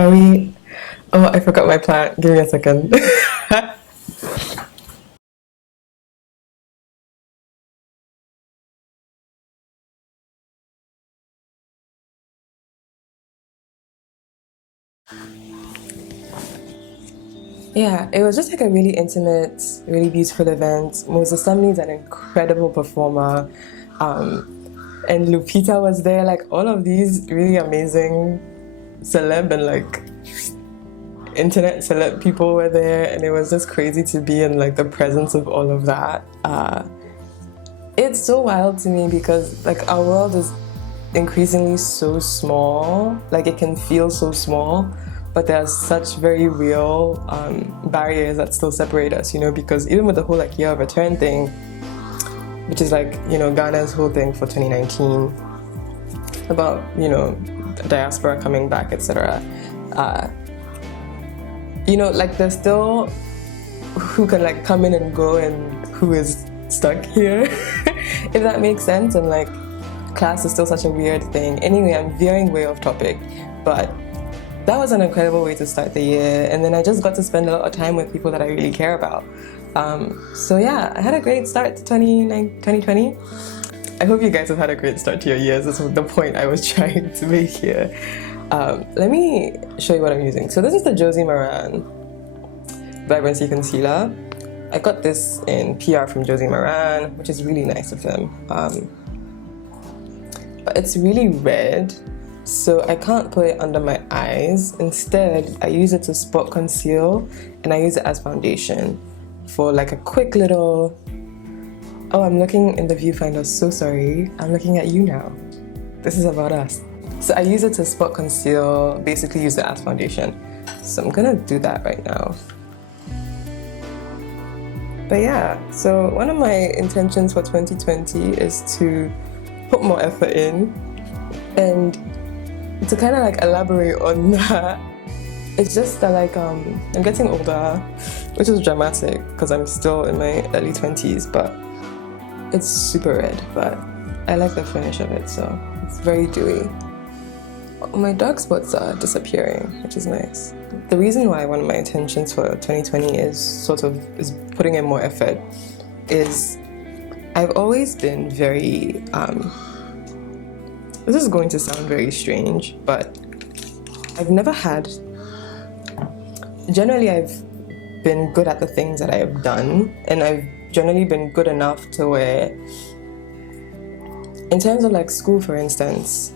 Are we? Oh, I forgot my plant. Give me a second. Yeah, it was just like a really intimate, really beautiful event. Moses Sumney is an incredible performer. And Lupita was there, like all of these really amazing celeb and like internet celeb people were there, and it was just crazy to be in like the presence of all of that. It's so wild to me because like our world is increasingly so small, like it can feel so small, but there are such very real barriers that still separate us, because even with the whole like year of return thing, which is like, Ghana's whole thing for 2019 about, diaspora coming back, etc. Like there's still who can like come in and go and who is stuck here, if that makes sense. And like class is still such a weird thing. Anyway, I'm veering way off topic, but that was an incredible way to start the year. And then I just got to spend a lot of time with people that I really care about. So yeah, I had a great start to 2020. I hope you guys have had a great start to your years. That's the point I was trying to make here. Let me show you what I'm using. So this is the Josie Maran Vibrancy Concealer. I got this in PR from Josie Maran, which is really nice of them. But it's really red, so I can't put it under my eyes. Instead, I use it to spot conceal, and I use it as foundation for like a quick little... Oh, I'm looking in the viewfinder, so sorry. I'm looking at you now. This is about us. So I use it to spot conceal, basically use it as foundation. So I'm gonna do that right now. But yeah, so one of my intentions for 2020 is to put more effort in, and to kind of like elaborate on that. It's just that like I'm getting older, which is dramatic because I'm still in my early 20s, but it's super red, but I like the finish of it, so it's very dewy. My dark spots are disappearing, which is nice. The reason why one of my intentions for 2020 is putting in more effort is I've always been very, this is going to sound very strange, but generally I've been good at the things that I have done, and I've generally been good enough to where, in terms of like school for instance,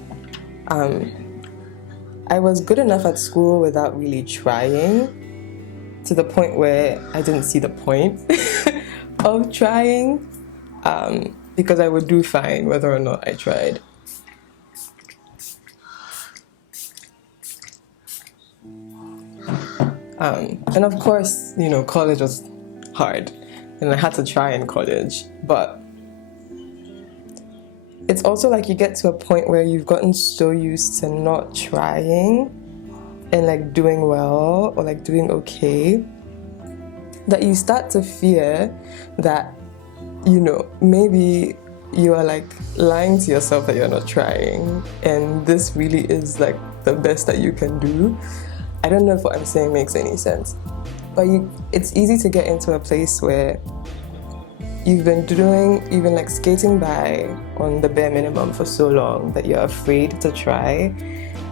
I was good enough at school without really trying, to the point where I didn't see the point of trying, because I would do fine whether or not I tried. And of course, college was hard, and I had to try in college, but it's also like you get to a point where you've gotten so used to not trying and like doing well or like doing okay that you start to fear that, maybe you are like lying to yourself that you're not trying, and this really is like the best that you can do. I don't know if what I'm saying makes any sense, but it's easy to get into a place where you've been like skating by on the bare minimum for so long that you're afraid to try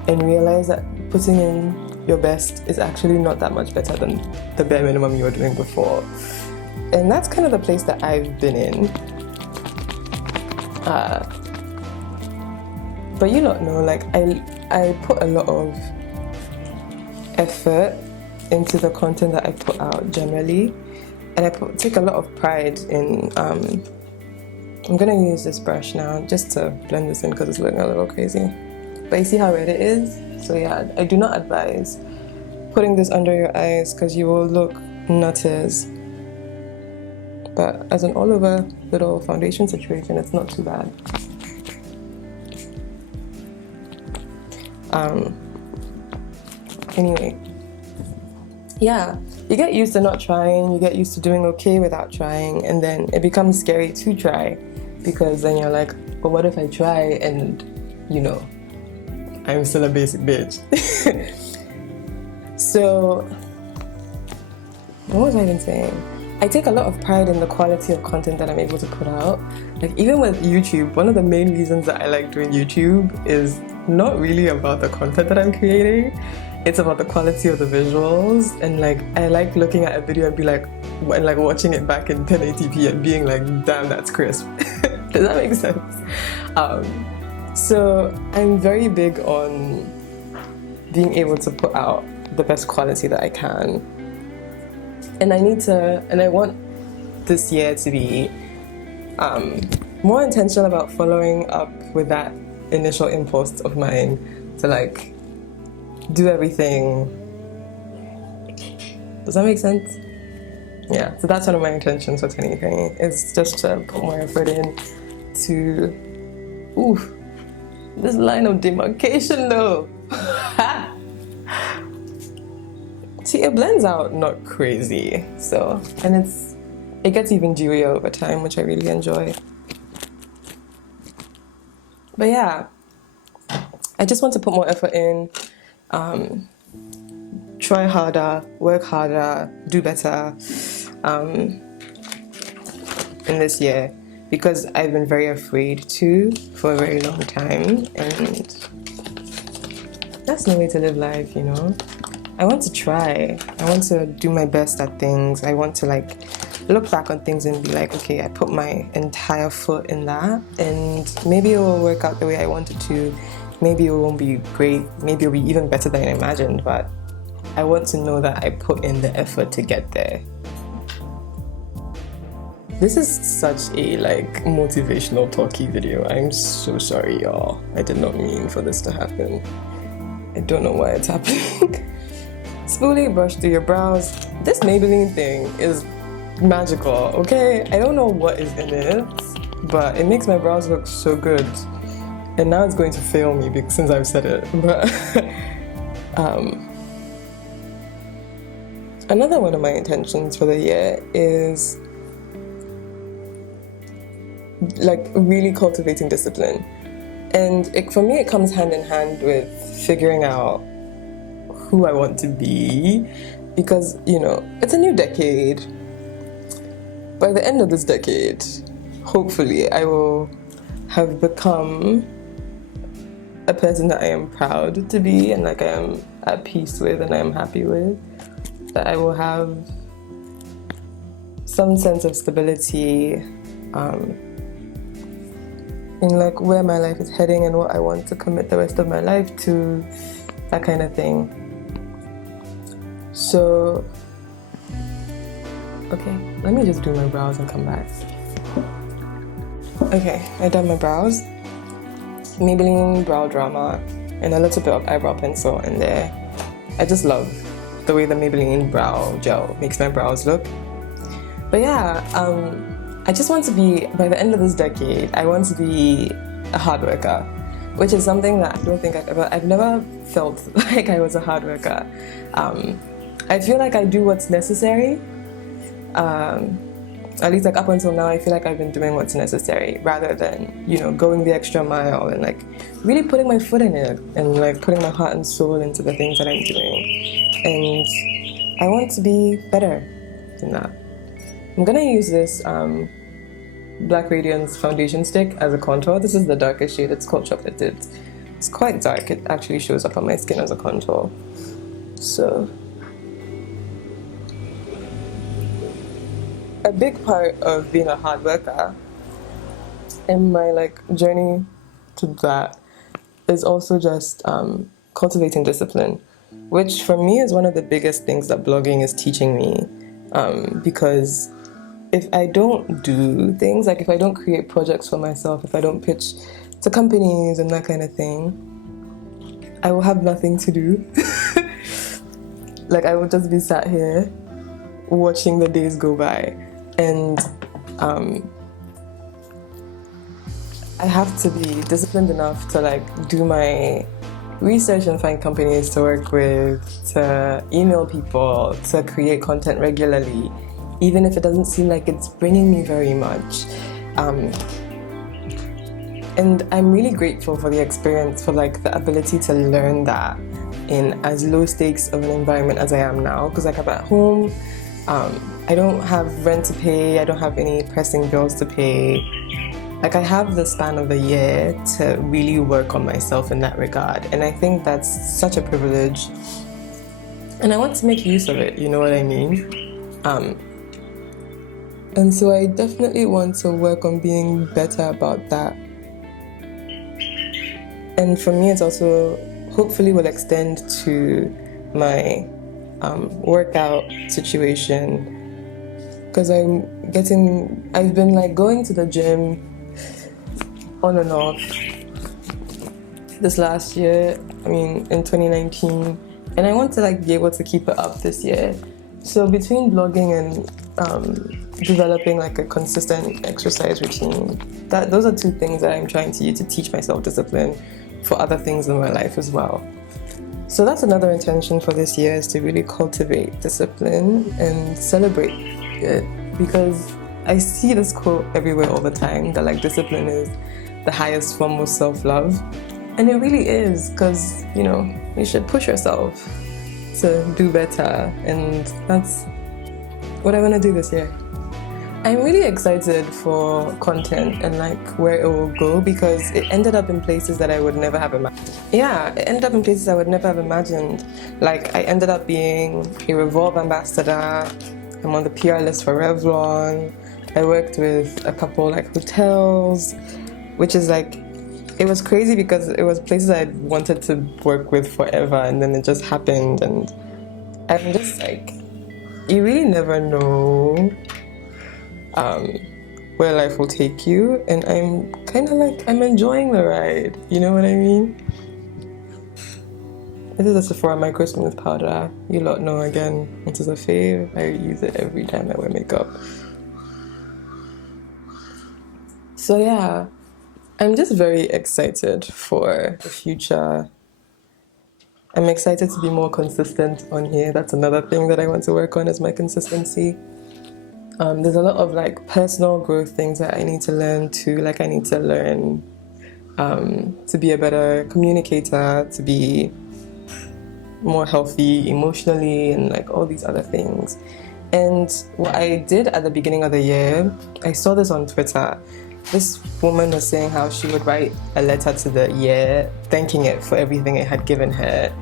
and realize that putting in your best is actually not that much better than the bare minimum you were doing before. And that's kind of the place that I've been in. But you don't know, like I put a lot of effort into the content that I put out generally. And I take a lot of pride in, I'm gonna use this brush now just to blend this in because it's looking a little crazy. But you see how red it is? So yeah, I do not advise putting this under your eyes because you will look nutters. But as an all-over little foundation situation, it's not too bad. Anyway. Yeah, you get used to not trying, you get used to doing okay without trying, and then it becomes scary to try because then you're like, well, what if I try and, I'm still a basic bitch? So, what was I even saying? I take a lot of pride in the quality of content that I'm able to put out. Like, even with YouTube, one of the main reasons that I like doing YouTube is not really about the content that I'm creating. It's about the quality of the visuals. And like, I like looking at a video and be like, and like watching it back in 1080p and being like, damn, that's crisp. Does that make sense? So I'm very big on being able to put out the best quality that I can. And I want this year to be more intentional about following up with that initial impulse of mine to like do everything. Does that make sense? Yeah, so that's one of my intentions for 2020, is just to put more effort in to, this line of demarcation though. See, it blends out not crazy, so, and it gets even dewier over time, which I really enjoy. But yeah, I just want to put more effort in, try harder, work harder, do better in this year, because I've been very afraid to for a very long time, and that's no way to live life, you know? I want to try. I want to do my best at things. I want to like look back on things and be like, okay, I put my entire foot in that, and maybe it will work out the way I want it to. Maybe it won't be great. Maybe it'll be even better than I imagined, but I want to know that I put in the effort to get there. This is such a like motivational talky video. I'm so sorry, y'all. I did not mean for this to happen. I don't know why it's happening. Spoolie, brush through your brows. This Maybelline thing is magical, okay? I don't know what is in it, but it makes my brows look so good. And now it's going to fail me since I've said it. But another one of my intentions for the year is like really cultivating discipline. And for me, it comes hand in hand with figuring out who I want to be, because, you know, it's a new decade. By the end of this decade, hopefully, I will have become a person that I am proud to be, and like I am at peace with, and I am happy with. That I will have some sense of stability in like where my life is heading and what I want to commit the rest of my life to, that kind of thing. So, okay, let me just do my brows and come back. Okay, I done my brows. Maybelline Brow Drama and a little bit of eyebrow pencil in there. I just love the way the Maybelline Brow Gel makes my brows look. But yeah, I just want to be, by the end of this decade, I want to be a hard worker, which is something that I don't think I've never felt like I was a hard worker. I feel like I do what's necessary. At least like up until now, I feel like I've been doing what's necessary rather than, you know, going the extra mile and like really putting my foot in it and like putting my heart and soul into the things that I'm doing. And I want to be better than that. I'm gonna use this Black Radiance foundation stick as a contour. This is the darkest shade. It's called Chocolate Dipped. It's quite dark. It actually shows up on my skin as a contour. So a big part of being a hard worker and my like journey to that is also just cultivating discipline, which for me is one of the biggest things that blogging is teaching me, because if I don't do things, like if I don't create projects for myself, if I don't pitch to companies and that kind of thing, I will have nothing to do. Like I will just be sat here watching the days go by. And I have to be disciplined enough to like do my research and find companies to work with, to email people, to create content regularly, even if it doesn't seem like it's bringing me very much. And I'm really grateful for the experience, for like the ability to learn that in as low stakes of an environment as I am now, because like I'm at home, I don't have rent to pay, I don't have any pressing bills to pay. Like I have the span of a year to really work on myself in that regard, and I think that's such a privilege, and I want to make use of it, you know what I mean? And so I definitely want to work on being better about that. And for me, it's also hopefully will extend to my workout situation, because I've been like going to the gym on and off this last year, in 2019, and I want to like be able to keep it up this year. So between blogging and developing like a consistent exercise routine, those are two things that I'm trying to use to teach myself discipline for other things in my life as well. So that's another intention for this year, is to really cultivate discipline and celebrate it, because I see this quote everywhere all the time that like discipline is the highest form of self-love, and it really is, because you should push yourself to do better, and that's what I want to do this year. I'm really excited for content and like where it will go, because it ended up in places that I would never have imagined. Yeah, it ended up in places I would never have imagined. Like I ended up being a Revolve ambassador. I'm on the PR list for Revlon. I worked with a couple like hotels, which is like, it was crazy because it was places I'd wanted to work with forever, and then it just happened, and I'm just like, you really never know where life will take you, and I'm kind of like, I'm enjoying the ride, you know what I mean? This is a Sephora Micro Smooth Powder. You lot know, again, it is a fave. I use it every time I wear makeup. So yeah, I'm just very excited for the future. I'm excited to be more consistent on here. That's another thing that I want to work on, is my consistency. There's a lot of like personal growth things that I need to learn too. Like I need to learn to be a better communicator, to be more healthy emotionally, and like all these other things. And what I did at the beginning of the year, I saw this on Twitter. This woman was saying how she would write a letter to the year, thanking it for everything it had given her.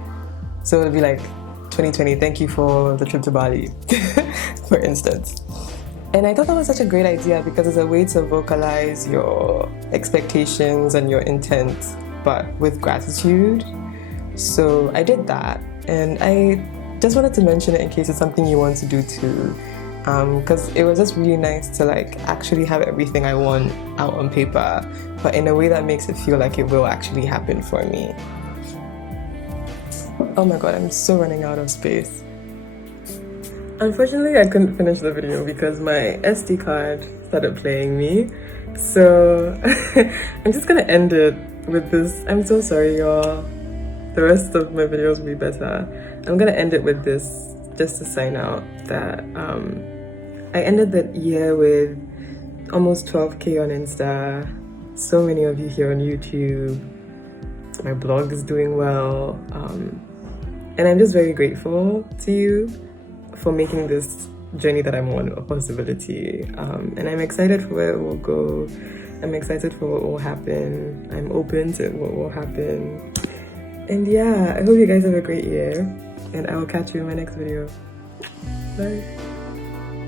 So it would be like, 2020, thank you for the trip to Bali, for instance. And I thought that was such a great idea, because it's a way to vocalize your expectations and your intent, but with gratitude. So I did that, and I just wanted to mention it in case it's something you want to do too. Because it was just really nice to like actually have everything I want out on paper, but in a way that makes it feel like it will actually happen for me. Oh my god, I'm so running out of space. Unfortunately, I couldn't finish the video because my SD card started playing me. So I'm just gonna end it with this. I'm so sorry, y'all. The rest of my videos will be better. I'm gonna end it with this, just to sign out that I ended the year with almost 12k on Insta, so many of you here on YouTube, my blog is doing well, and I'm just very grateful to you for making this journey that I'm on a possibility, and I'm excited for where it will go. I'm excited for what will happen. I'm open to what will happen, and yeah, I hope you guys have a great year, and I will catch you in my next video. Bye.